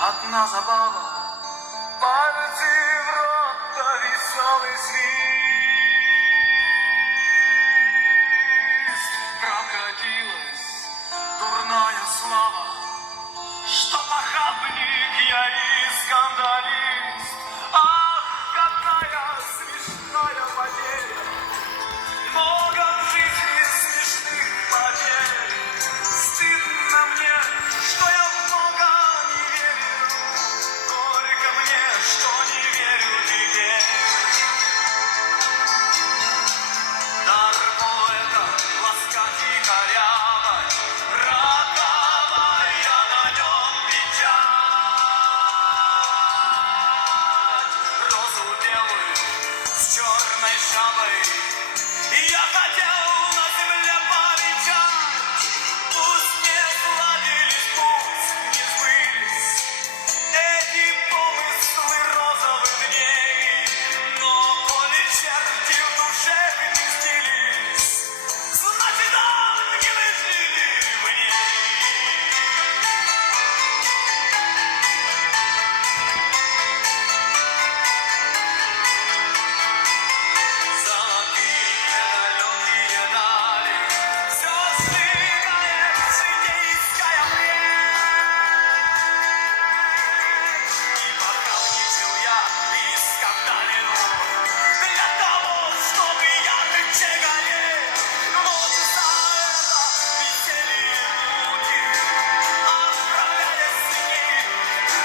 одна забава. Пальцы в рот, да веселый свист. Прокатилась дурная слава, что похабник я и скандалист. Ах, какая смешная потеря, много в жизни смешных потерь. Стыдно мне, что я в Бога не верю, горько мне, что не верю теперь. Дар поэта ласкать и корявать, роковая на нем печать. Розу белую с черной шабой я хотел на земле повенчать. Пусть не сладились, пусть не сбылись эти помыслы розовых дней, но коли черти в душе гнездились, значит, ангелы жили в ней. Золотые далекие дали, все сжигает житейская плеть. И похабничал я и скандалил для того, чтобы ярче гореть. Вот за это веселье люди, отправляясь с ней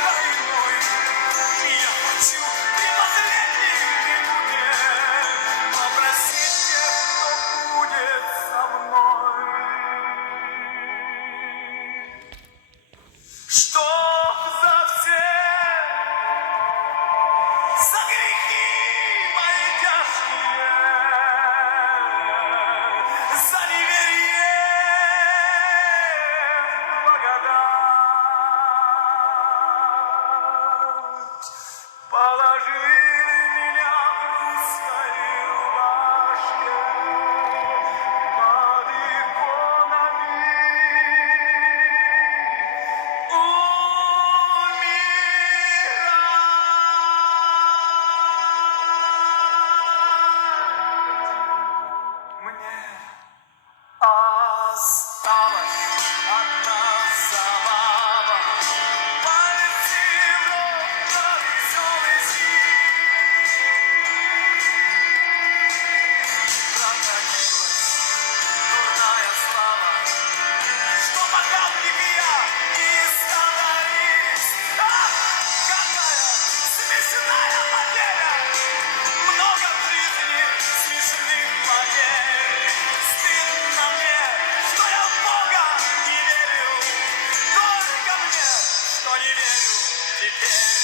войной. Я хочу при последней минуте попросить тех, кто будет со мной, чтоб за все, за грехи мои тяжкие, за неверие в благодать положили меня в русской рубашке под иконами. Мне осталась одна забава, пальцы в рот, да веселый свист. Прокатилась дурная слава, что похабник я и скандалист. Ах, какая смешная потеря, много в жизни смешных потерь. Стыдно мне, что я в Бога не верю, горько мне, что не верю теперь.